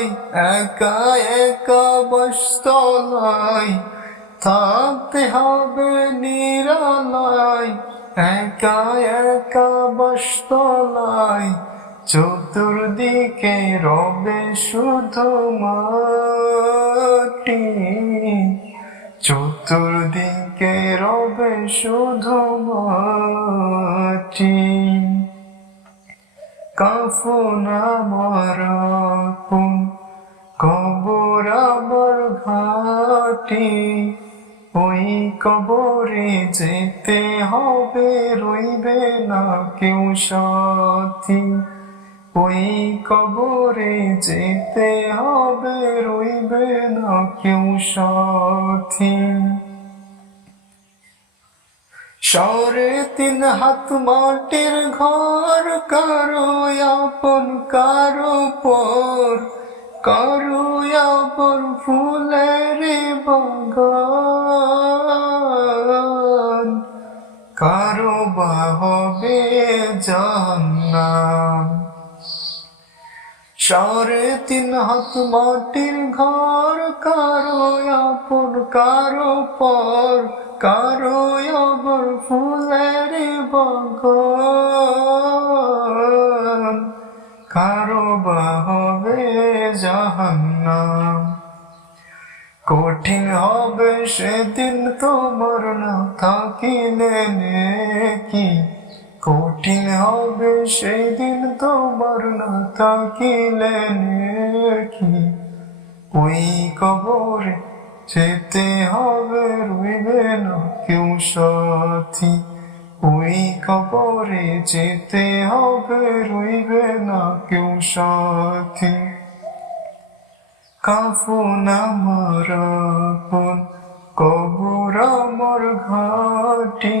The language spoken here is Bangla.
নিরালাই একা একা বস্তলাই থাকতে হবে নিরালাই একা একা বস্তলাই চতুর্দিকে রবে শুধু মাটি। চতুর্দিকে রবে শুধু মাটি। কাফন আমার আপন, কবর আমার ঘাটি। ওই কবরে যেতে হবে, রইবে না কেউ সাথী। ওই কবরে যেতে হবে, রইবে না কেউ সাথী। সরে তিন হাত মাটির ঘর, কারও আপন, কারও পর, কারও আপন ফুলের বাগান। কারও বা হবে সাড়ে তিন হাত মাটির ঘর, কারও আপন, কারও পর, কারও আবার ফুলের বাগান। কারও বা হবে জাহান্নাম। কঠিন হবে সেদিন তোমার না থাকিলে কি কঠিন হবে সেদিন তোমার না থাকিলে কি ওই কবরে যেতে হবে রইবে না কেউ সাথী। ওই কবরে যেতে হবে রইবে না কেউ সাথী। কাফন আমার কবর আমার ঘাটি।